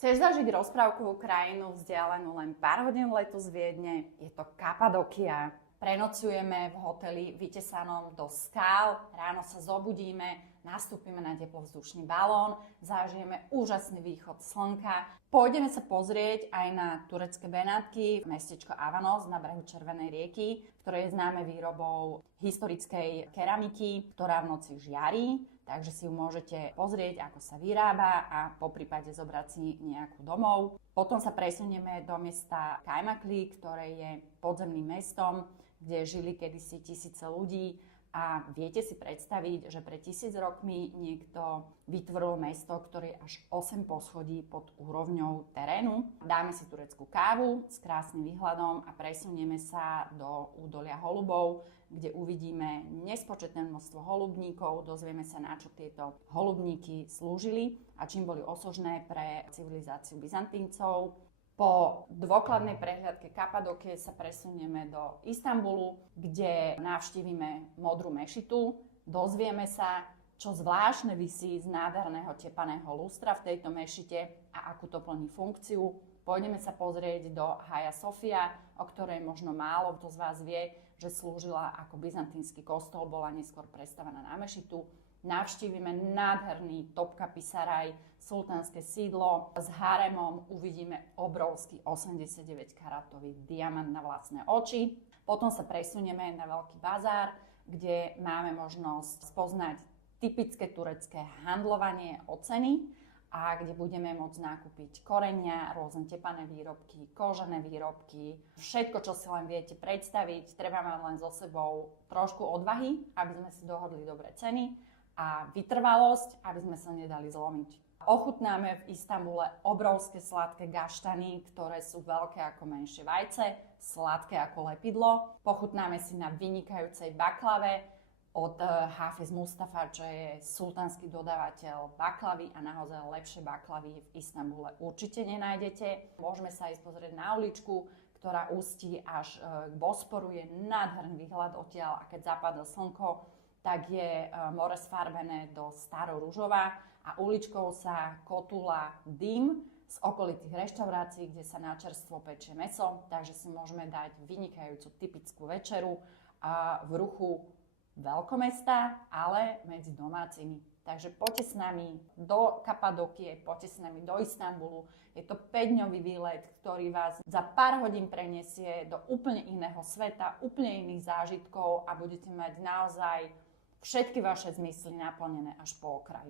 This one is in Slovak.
Chceš zažiť rozprávkovú krajinu vzdialenú len pár hodín letu z Viedne? Je to Kapadokia. Prenocujeme v hoteli vytesanom do skál, ráno sa zobudíme, nastúpime na teplovzdušný balón, zažijeme úžasný východ slnka. Pôjdeme sa pozrieť aj na turecké Benátky, mestečko Avanos na brehu Červenej rieky, ktoré je známe výrobou historickej keramiky, ktorá v noci žiarí. Takže si ju môžete pozrieť, ako sa vyrába a poprípade zobrať si nejakú domov. Potom sa presunieme do mesta Kajmakli, ktoré je podzemným mestom, kde žili kedysi tisíce ľudí. A viete si predstaviť, že pred 1000 rokmi niekto vytvoril mesto, ktoré je až 8 poschodí pod úrovňou terénu. Dáme si tureckú kávu s krásnym výhľadom a presunieme sa do údolia holubov, kde uvidíme nespočetné množstvo holubníkov, dozvieme sa, na čo tieto holubníky slúžili a čím boli osožné pre civilizáciu Byzantíncov. Po dôkladnej prehliadke Kapadokie sa presunieme do Istanbulu, kde navštívime modrú mešitu, dozvieme sa, čo zvláštne visí z nádherného tepaného lustra v tejto mešite a akú to plní funkciu. Pôjdeme sa pozrieť do Hagia Sophia, o ktorej možno málo kto z vás vie, že slúžila ako byzantínsky kostol, bola neskôr prestavená na mešitu. Navštívime nádherný Topkapi Saraj, sultánske sídlo s haremom, uvidíme obrovský 89-karatový diamant na vlastné oči. Potom sa presunieme na Veľký bazár, kde máme možnosť spoznať typické turecké handlovanie o ceny a kde budeme môcť nakúpiť korenia, rôzne tepané výrobky, kožené výrobky, všetko, čo si len viete predstaviť. Treba mať len so sebou trošku odvahy, aby sme si dohodli dobré ceny a vytrvalosť, aby sme sa nedali zlomiť. Ochutnáme v Istanbule obrovské sladké gaštany, ktoré sú veľké ako menšie vajce, sladké ako lepidlo. Pochutnáme si na vynikajúcej baklave od Hafiz Mustafa, čo je sultánsky dodávateľ baklavy a naozaj lepšie baklavy v Istanbule určite nenájdete. Môžeme sa ísť pozrieť na uličku, ktorá ústí až k Bosporu, je nádherný výhľad odtiaľ a keď zapadá slnko, tak je more sfarbené do staro-ružová a uličkou sa kotúla dym z okolitých reštaurácií, kde sa na čerstvo pečie mäso, takže si môžeme dať vynikajúcu typickú večeru v ruchu veľkomesta, ale medzi domácimi. Takže poďte s nami do Kapadokie, poďte s nami do Istanbulu. Je to 5-dňový výlet, ktorý vás za pár hodín prenesie do úplne iného sveta, úplne iných zážitkov a budete mať naozaj všetky vaše zmysly naplnené až po okraj.